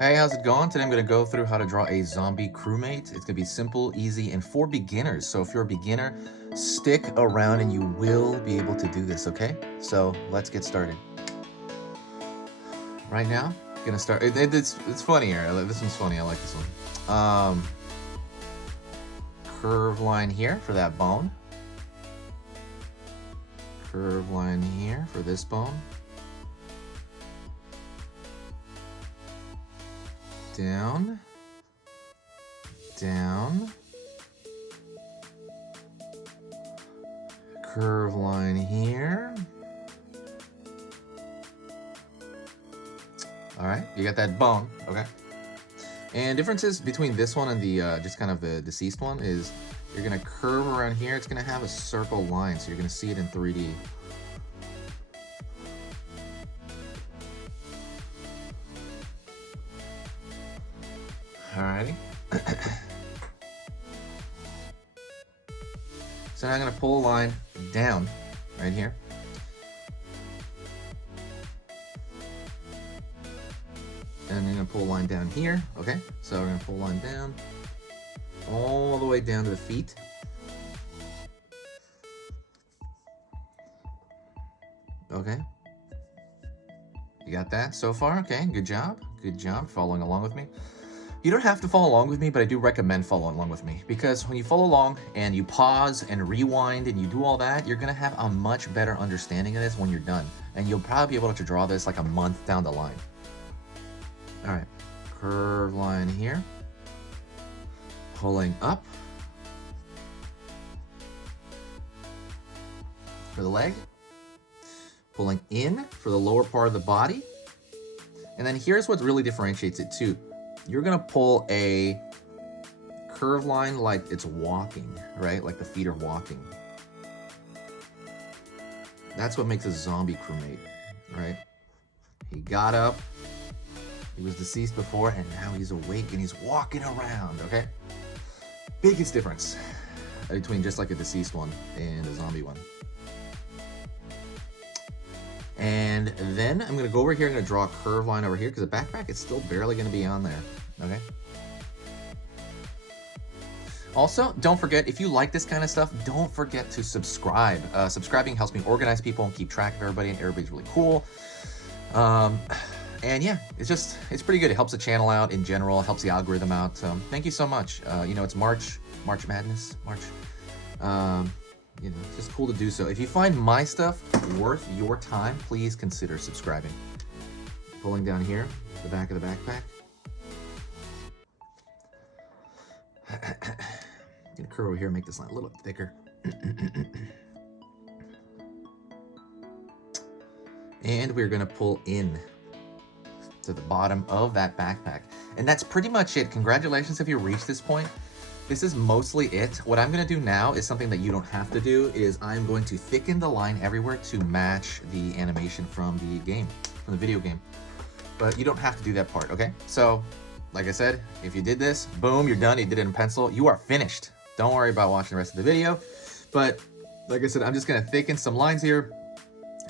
Hey, how's it going? Today I'm going to go through how to draw a zombie crewmate. It's going to be simple, easy, and for beginners. So if you're a beginner, stick around and you will be able to do this, okay? So let's get started. Right now, I'm going to start. It's funny here. This one's funny. I like this one. Curve line here for that bone. Curve line here for this bone. Down, down, curve line here. All right, you got that bone, okay? And differences between this one and the just kind of the deceased one is you're gonna curve around here. It's gonna have a circle line, so you're gonna see it in 3D. Alrighty. So now I'm gonna pull a line down right here. And I'm gonna pull a line down here, okay? So we're gonna pull a line down all the way down to the feet. Okay. You got that so far? Okay, good job. Good job following along with me. You don't have to follow along with me, but I do recommend following along with me because when you follow along and you pause and rewind and you do all that, you're gonna have a much better understanding of this when you're done. And you'll probably be able to draw this like a month down the line. All right, curve line here. Pulling up for the leg. Pulling in for the lower part of the body. And then here's what really differentiates it too. You're gonna pull a curve line like it's walking, right? Like the feet are walking. That's what makes a zombie crewmate, right? He got up, he was deceased before, and now he's awake and he's walking around, okay? Biggest difference between just like a deceased one and a zombie one. And then I'm gonna go over here, I'm gonna draw a curve line over here because the backpack is still barely gonna be on there, okay? Also, don't forget, if you like this kind of stuff, don't forget to subscribe. Subscribing helps me organize people and keep track of everybody, and everybody's really cool. And yeah, it's pretty good. It helps the channel out in general, helps the algorithm out. Thank you so much. You know, it's March Madness, you know, it's just cool to do so. If you find my stuff worth your time, please consider subscribing. Pulling down here, the back of the backpack. Gonna curve over here, make this line a little thicker. And we're gonna pull in to the bottom of that backpack. And that's pretty much it. Congratulations if you reach this point. This is mostly it. What I'm gonna do now is something that you don't have to do, is I'm going to thicken the line everywhere to match the animation from the game, from the video game. But you don't have to do that part, okay? So, like I said, if you did this, boom, you're done, you did it in pencil, you are finished. Don't worry about watching the rest of the video. But, like I said, I'm just gonna thicken some lines here,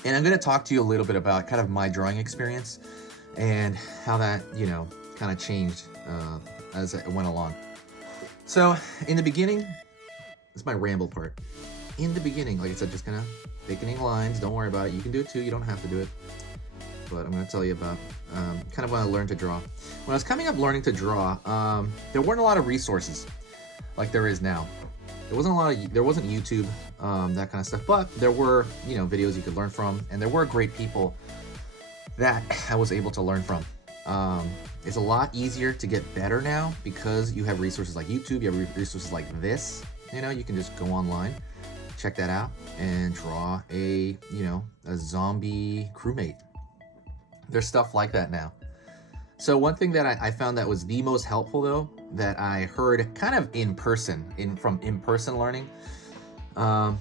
and I'm gonna talk to you a little bit about kind of my drawing experience and how that, you know, kind of changed as it went along. So, in the beginning, this is my ramble part. In the beginning, like I said, just kind of thickening lines. Don't worry about it. You can do it too. You don't have to do it. But I'm going to tell you about kind of when I learned to draw. When I was coming up learning to draw, there weren't a lot of resources like there is now. There wasn't YouTube, that kind of stuff. But there were, you know, videos you could learn from, and there were great people that I was able to learn from. It's a lot easier to get better now because you have resources like YouTube, you have resources like this. You know, you can just go online, check that out, and draw a, you know, a zombie crewmate. There's stuff like that now. So one thing that I found that was the most helpful though, that I heard kind of from in-person learning, the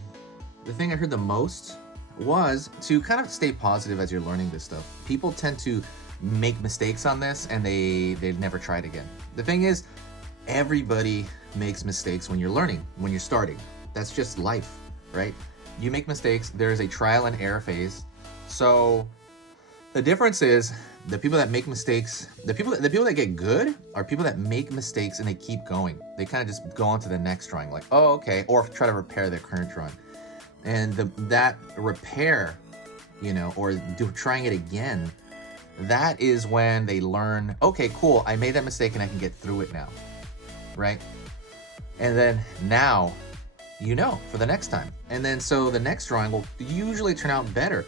thing I heard the most was to kind of stay positive as you're learning this stuff. People tend to make mistakes on this and they've never tried again. The thing is, everybody makes mistakes when you're learning, when you're starting. That's just life, right? You make mistakes, there's a trial and error phase. So the difference is The people that make mistakes, the people that get good are people that make mistakes and they keep going. They kind of just go on to the next drawing, like, oh, okay, or try to repair their current drawing. And that repair, or trying it again, that is when they learn, okay, cool, I made that mistake and I can get through it now, right? And then now, for the next time. And then so the next drawing will usually turn out better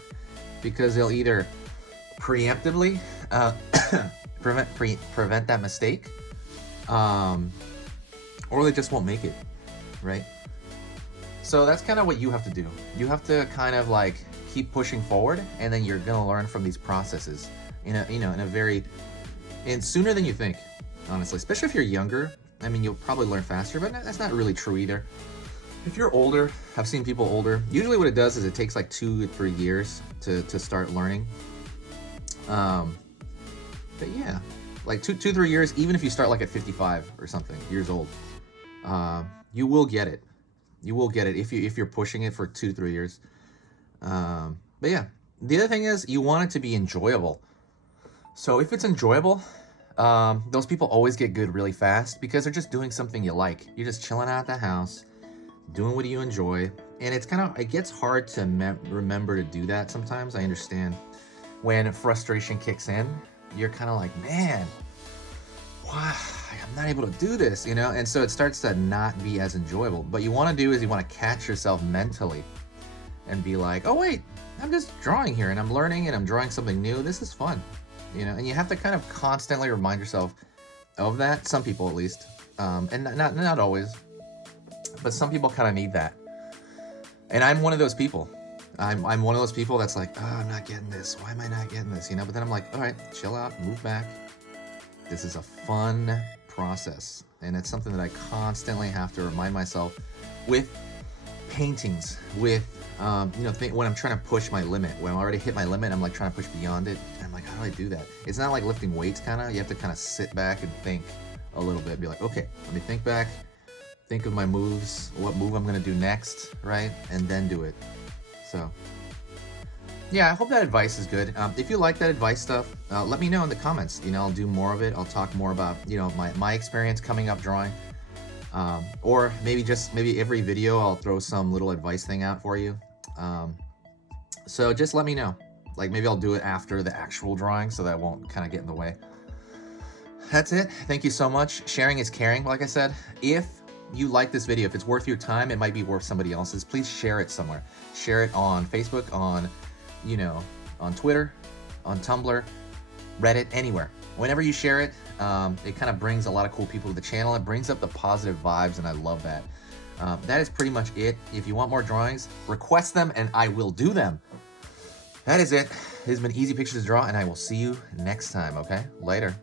because they'll either preemptively prevent that mistake, or they just won't make it, right? So that's kind of what you have to do. You have to kind of like keep pushing forward, and then you're gonna learn from these processes and sooner than you think, honestly. Especially if you're younger. I mean, you'll probably learn faster, but that's not really true either. If you're older, I've seen people older. Usually what it does is it takes like 2 to 3 years to start learning. But yeah, like 2-3 years, even if you start like at 55 or something years old, you will get it. You will get it if you're pushing it for 2-3 years. But yeah, the other thing is you want it to be enjoyable. So if it's enjoyable, those people always get good really fast because they're just doing something you like. You're just chilling out at the house, doing what you enjoy, and it gets hard to remember to do that sometimes. I understand. When frustration kicks in, you're kind of like, man, wow, I'm not able to do this, and so it starts to not be as enjoyable. What you want to do is you want to catch yourself mentally and be like, oh wait, I'm just drawing here and I'm learning and I'm drawing something new. This is fun, and you have to kind of constantly remind yourself of that. Some people, at least, and not always, but some people kind of need that. And I'm one of those people. I'm one of those people that's like, oh, I'm not getting this. Why am I not getting this? But then I'm like, all right, chill out, move back. This is a fun process. And it's something that I constantly have to remind myself with paintings, with, when I'm trying to push my limit. When I already hit my limit, I'm like trying to push beyond it. And I'm like, how do I do that? It's not like lifting weights, kind of. You have to kind of sit back and think a little bit. Be like, okay, let me think back. Think of my moves, what move I'm going to do next, right? And then do it. So, yeah, I hope that advice is good. If you like that advice stuff, let me know in the comments. I'll do more of it. I'll talk more about, my experience coming up drawing. Or maybe every video I'll throw some little advice thing out for you. So just let me know. Like maybe I'll do it after the actual drawing so that I won't kind of get in the way. That's it. Thank you so much. Sharing is caring, like I said. If you like this video, if it's worth your time, it might be worth somebody else's, please share it somewhere. Share it on Facebook, on Twitter, on Tumblr, Reddit, anywhere. Whenever you share it, it kind of brings a lot of cool people to the channel. It brings up the positive vibes, and I love that. That is pretty much it. If you want more drawings, request them, and I will do them. That is it. This has been Easy Pictures to Draw, and I will see you next time, okay? Later.